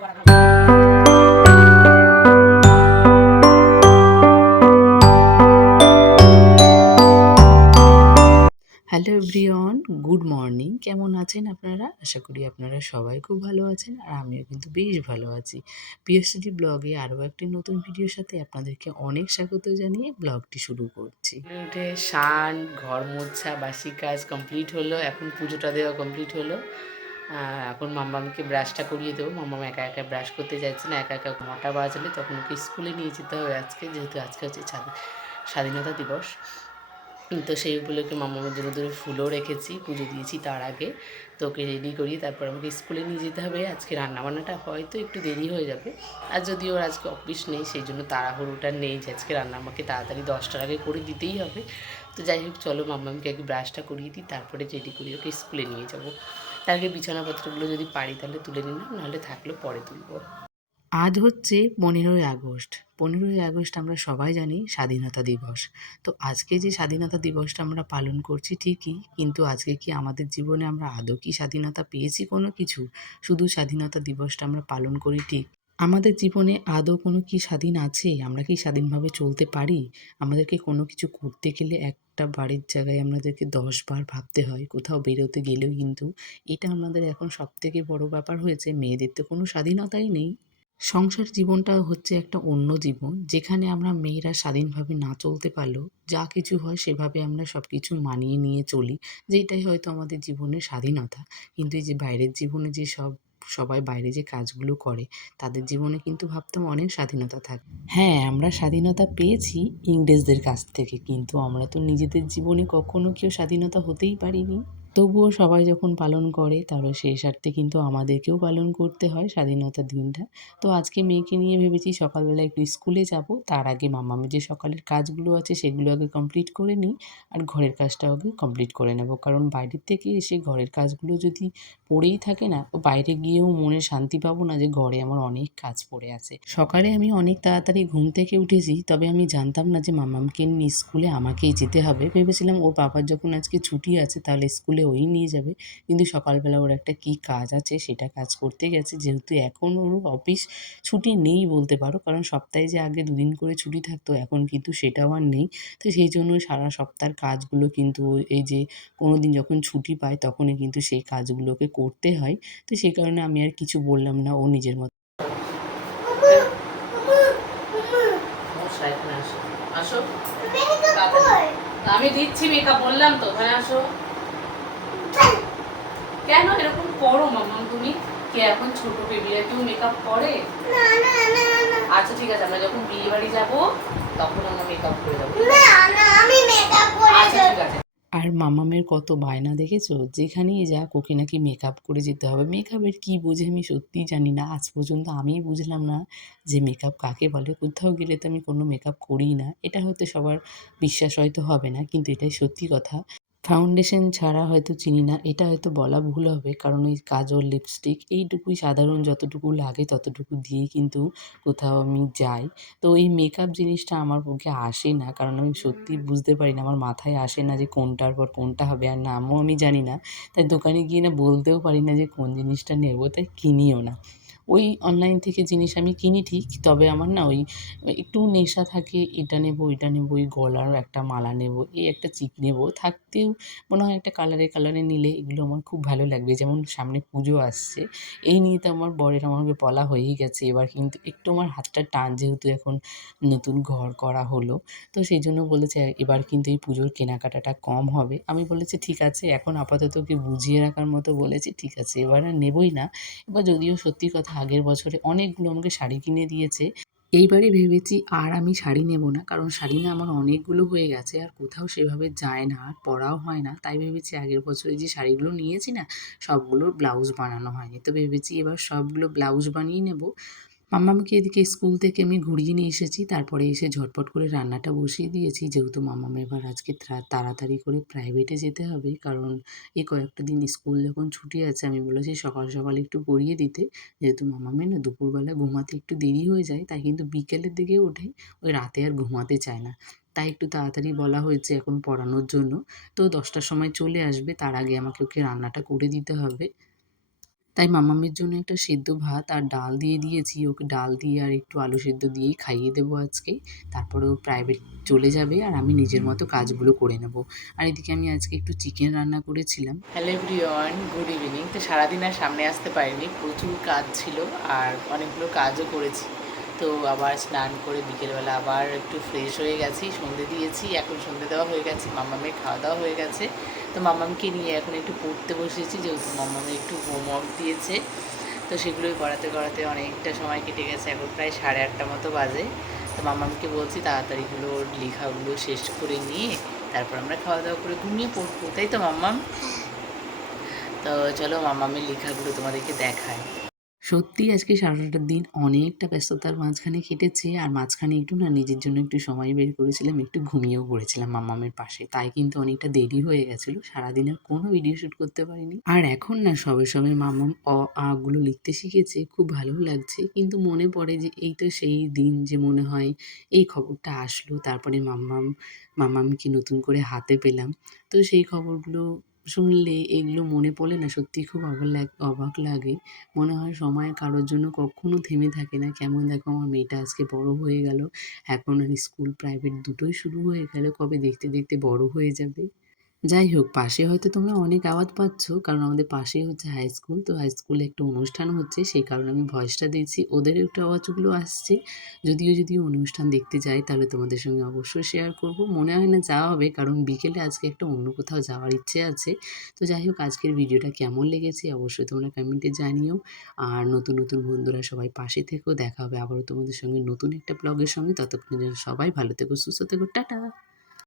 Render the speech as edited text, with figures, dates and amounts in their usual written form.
Hello everyone, good morning. কেমন আছেন আপনারা? আশা করি আপনারা সবাই খুব ভালো আছেন আর আমিও কিন্তু বেশ ভালো আছি। পিএসসিটি ব্লগে আরও একটি নতুন ভিডিওর সাথে আপনাদেরকে অনেক স্বাগত জানিয়ে ব্লগটি শুরু করছি। উঠে স্নান, ঘর মোছা, বাসি কাজ কমপ্লিট হলো। এখন পুজোটা দেওয়া কমপ্লিট হলো। এখন মাম্মামকে ব্রাশটা করিয়ে দেবো। মাম্মাম একা একা ব্রাশ করতে যাচ্ছে না, একা একা 9টা বাজলে তখন ওকে স্কুলে নিয়ে যেতে হবে আজকে, যেহেতু আজকে হচ্ছে স্বাধীনতা দিবস। তো সেই উপলক্ষে মামামের জন্য ধরে ফুলও রেখেছি, পুজো দিয়েছি তার আগে। তো ওকে রেডি করিয়ে তারপর আমাকে স্কুলে নিয়ে যেতে হবে। আজকে রান্নাবান্নাটা হয়তো একটু দেরি হয়ে যাবে, আর যদিও ওর আজকে অফিস নেই সেই জন্য তাড়াহুড়োটা নেই যে আজকে রান্না আমাকে তাড়াতাড়ি 10টার আগে করে দিতেই হবে। তো যাই হোক, চলো মামামকে আগে ব্রাশটা করিয়ে দিই, তারপরে রেডি করিয়ে ওকে স্কুলে নিয়ে যাবো। তার আগে বিছানাপত্রগুলো যদি পারি তাহলে তুলে নিলাম, নাহলে থাকলেও পরে তুলবো। আজ হচ্ছে 15ই আগস্ট। 15ই আগস্ট আমরা সবাই জানি স্বাধীনতা দিবস। তো আজকে যে স্বাধীনতা দিবসটা আমরা পালন করছি ঠিকই, কিন্তু আজকে কি আমাদের জীবনে আমরা আদৌ কি স্বাধীনতা পেয়েছি কোনো কিছু? শুধু স্বাধীনতা দিবসটা আমরা পালন করি ঠিক। আমাদের জীবনে আদৌ কোনো কি স্বাধীন আছে? আমরা কি স্বাধীনভাবে চলতে পারি? আমাদেরকে কোনো কিছু করতে গেলে একটা বাড়ির জায়গায় আমাদেরকে 10 বার ভাবতে হয়। কোথাও বেরোতে গেলেও কিন্তু এটা আমাদের এখন সবথেকে বড় ব্যাপার হয়েছে, মেয়েদের তো কোনো স্বাধীনতাই নেই। সংসার জীবনটা হচ্ছে একটা অন্য জীবন, যেখানে আমরা মেয়েরা স্বাধীনভাবে না চলতে পারলেও যা কিছু হয় সেভাবে আমরা সব কিছু মানিয়ে নিয়ে চলি, যেটাই হয়তো আমাদের জীবনের স্বাধীনতা। কিন্তু এই যে বাইরের জীবনে যে সবাই বাইরে যে কাজগুলো করে, তাদের জীবনে কিন্তু ভাবতাম অনেক স্বাধীনতা থাকে। হ্যাঁ, আমরা স্বাধীনতা পেয়েছি ইংরেজদের কাছ থেকে, কিন্তু আমরা তো নিজেদের জীবনে কখনো কেউ স্বাধীনতা হতেই পারিনি। তবুও সবাই যখন পালন করে তাহলে সেই স্বার্থে কিন্তু আমাদেরকেও পালন করতে হয় স্বাধীনতার দিনটা। তো আজকে মেয়েকে নিয়ে ভেবেছি সকালবেলা একটু স্কুলে যাব, তার আগে মামামের যে সকালের কাজগুলো আছে সেগুলো আগে কমপ্লিট করে নিই, আর ঘরের কাজটাও আগে কমপ্লিট করে নেব। কারণ বাইরের থেকে এসে ঘরের কাজগুলো যদি পড়েই থাকে না, ও বাইরে গিয়েও মনে শান্তি পাবো না যে ঘরে আমার অনেক কাজ পড়ে আছে। সকালে আমি অনেক তাড়াতাড়ি ঘুম থেকে উঠেছি, তবে আমি জানতাম না যে মামামকে নিয়ে স্কুলে আমাকেই যেতে হবে। ভেবেছিলাম ওর বাবার যখন আজকে ছুটি আছে তাহলে স্কুলে ওই নিয়ে যাবে, কিন্তু সকালবেলা ওর একটা কী কাজ আছে সেটা কাজ করতে গেছে। যেহেতু এখন ওর অফিস ছুটি নেই বলতে পারো, কারণ সপ্তাহে যে আগে 2 দিন করে ছুটি থাকতো এখন কিন্তু সেটাও আর নেই। তো সেই জন্য সারা সপ্তাহের কাজগুলো কিন্তু এই যে কোনো দিন যখন ছুটি পায় তখনই কিন্তু সেই কাজগুলোকে করতে হয়। তো সেই কারণে আমি আর কিছু বললাম না, ও নিজের মতো আসো। আমি দিচ্ছি মেকআপ, বললাম তো, ওখানে আসো। কেন এরকম করো মামা তুমি? কে এখন ছোট বেবিরা কেউ মেকআপ করে? না না না না। আচ্ছা ঠিক আছে, আমরা যখন বিয়ে বাড়ি যাবো তখন আমরা মেকআপ করে যাবো। না না, আমি মেকআপ করে যাব। আচ্ছা ঠিক আছে। আর মামামের কত বায়না দেখেছো, যেখানেই যাক ওকে নাকি মেকআপ করে যেতে হবে। মেকআপের কী বোঝে আমি সত্যিই জানি না, আজ পর্যন্ত আমিই বুঝলাম না যে মেকআপ কাকে বলে। কোথাও গেলে তো আমি কোনো মেকআপ করিই না। এটা হয়তো সবার বিশ্বাস হয়তো হবে না, কিন্তু এটাই সত্যি কথা। ফাউন্ডেশন ছাড়া হয়তো চিনি না, এটা হয়তো বলা ভুল হবে, কারণ ওই কাজল, লিপস্টিক এইটুকুই সাধারণ যতটুকু লাগে ততটুকু দিয়েই কিন্তু কোথাও আমি যাই। তো এই মেকআপ জিনিসটা আমার পক্ষে আসে না, কারণ আমি সত্যিই বুঝতে পারি না, আমার মাথায় আসে না যে কোনটার পর কোনটা হবে, আর নামও আমি জানি না। তাই দোকানে গিয়ে না বলতেও পারি না যে কোন জিনিসটা নেব, তাই কিনিও না। ওই অনলাইন থেকে জিনিস আমি কিনি ঠিক, তবে আমার না ওই একটু নেশা থাকে, এটা নেবো, ওইটা নেবো, ওই গলার একটা মালা নেবো, এই একটা চিক নেবো, থাকতেও মনে হয় একটা কালারে কালারে নিলে এগুলো আমার খুব ভালো লাগবে। যেমন সামনে পুজো আসছে, এই নিয়ে তো আমার বরের আমাকে বলা হয়েই গেছে। এবার কিন্তু একটু আমার হাতটা টান, যেহেতু এখন নতুন ঘর করা হলো। তো সেই জন্য বলেছে এবার কিন্তু এই পুজোর কেনাকাটাটা কম হবে। আমি বলেছি ঠিক আছে, এখন আপাতত ওকে বুঝিয়ে রাখার মতো বলেছি, ঠিক আছে এবার আর নেবই না। এবার যদিও সত্যি কথা আগের বছরে অনেকগুলো আমাকে শাড়ি কিনে দিয়েছে। এইবারে ভেবেছি আর আমি শাড়ি নেব না, কারণ শাড়ি না আমার অনেকগুলো হয়ে গেছে আর কোথাও সেভাবে যায় না আর পরাও হয় না। তাই ভেবেছি আগের বছরে যে শাড়িগুলো নিয়েছি না, সবগুলোর ব্লাউজ বানানো হয়নি, তো ভেবেছি এবার সবগুলো ব্লাউজ বানিয়ে নেব। মাম্মামকে এদিকে স্কুল থেকে আমি ঘুরিয়ে নিয়ে এসেছি, তারপরে এসে ঝটপট করে রান্নাটা বসিয়ে দিয়েছি, যেহেতু মাম্মাম এবার আজকে তাড়াতাড়ি করে প্রাইভেটে যেতে হবে, কারণ এই কয়েকটা দিন স্কুল যখন ছুটি আছে আমি বলেছি সকাল সকাল একটু পড়িয়ে দিতে। যেহেতু মাম্মামের না দুপুরবেলা ঘুমাতে একটু দেরি হয়ে যায়, তাই কিন্তু বিকেলের দিকে ওঠে, ওই রাতে আর ঘুমাতে চায় না। তাই একটু তাড়াতাড়ি বলা হয়েছে এখন পড়ানোর জন্য। তো 10টার সময় চলে আসবে, তার আগে আমাকে ওকে রান্নাটা করে দিতে হবে। তাই মামামের জন্য একটা সেদ্ধ ভাত আর ডাল দিয়ে দিয়েছি। ওকে ডাল দিয়ে আর একটু আলু সেদ্ধ দিয়েই খাইয়ে দেবো আজকে। তারপরে ও প্রাইভেট চলে যাবে আর আমি নিজের মতো কাজগুলো করে নেব। আর এদিকে আমি আজকে একটু চিকেন রান্না করেছিলাম। Hello everyone, good evening. তো সারাদিন আর সামনে আসতে পারিনি, প্রচুর কাজ ছিল আর অনেকগুলো কাজও করেছি। তো আবার স্নান করে বিকেলবেলা আবার একটু ফ্রেশ হয়ে গেছি, সন্ধে দিয়েছি, এখন সন্ধে দেওয়া হয়ে গেছে, মামামের খাওয়া দাওয়া হয়ে গেছে। তো মামামকে নিয়ে এখন একটু পড়তে বসেছি, যেহেতু মামামে একটু হোমওয়ার্ক দিয়েছে। তো সেগুলোই করাতে করাতে অনেকটা সময় কেটে গেছে, এখন প্রায় 8:30 মতো বাজে। তো মামামকে বলছি তাড়াতাড়িগুলো ওর লেখাগুলো শেষ করে নিয়ে তারপর আমরা খাওয়া দাওয়া করে ঘুমিয়ে পড়বো, তাই তো মাম্মাম? তো চলো মামামের লেখাগুলো তোমাদেরকে দেখায়। সত্যিই আজকে সারাটা দিন অনেকটা ব্যস্ততার মাঝখানে কেটেছে। আর মাঝখানে একটু না নিজের জন্য একটু সময় বের করেছিলাম, একটু ঘুমিয়েও পড়েছিলাম মাম্মামের পাশে। তাই কিন্তু অনেকটা দেরি হয়ে গেছিল। সারাদিন আর কোনো ভিডিও শুট করতে পারিনি। আর এখন না সবে, সবে মাম্মাম অ, আ গুলো লিখতে শিখেছে। খুব ভালোও লাগছে। কিন্তু মনে পড়ে যে এই তো সেই দিন, যে মনে হয় এই খবরটা আসলো, তারপরে মাম্মামকে নতুন করে হাতে পেলাম। তো সেই খবরগুলো শুনলে, এগুলো মনে পড়লে না সত্যিই খুব অবাক লাগে। মনে হয় সময় কারোর জন্য কখনো থেমে থাকে না। কেমন দেখো আমার মেয়েটা আজকে বড় হয়ে গেল। এখন আর স্কুল প্রাইভেট দুটোই শুরু হয়ে গেল। কবে দেখতে, দেখতে বড় হয়ে যাবে। যাই হোক, পাশে হয়তো তোমরা অনেক আওয়াজ পাচ্ছ, কারণ আমাদের পাশেই হচ্ছে হাই স্কুল। তো হাই স্কুলে একটা অনুষ্ঠান হচ্ছে, সেই কারণে আমি ভয়েসটা দিচ্ছি। ওদেরও একটু আওয়াজগুলো আসছে। যদি অনুষ্ঠান দেখতে যাই তাহলে তোমাদের সঙ্গে অবশ্যই শেয়ার করব। মনে হয় না যাওয়া হবে, কারণ বিকেলে আজকে একটা অন্য কোথাও যাওয়ার ইচ্ছে আছে। তো যাই হোক, আজকের ভিডিওটা কেমন লেগেছে অবশ্যই তোমরা কমেন্টে জানিও। আর নতুন, নতুন বন্ধুরা সবাই পাশে থেকো। দেখা হবে আবারও তোমাদের সঙ্গে নতুন একটা ব্লগের সঙ্গে। ততক্ষণের জন্য সবাই ভালো থেকো, সুস্থ থেকো। টাটা।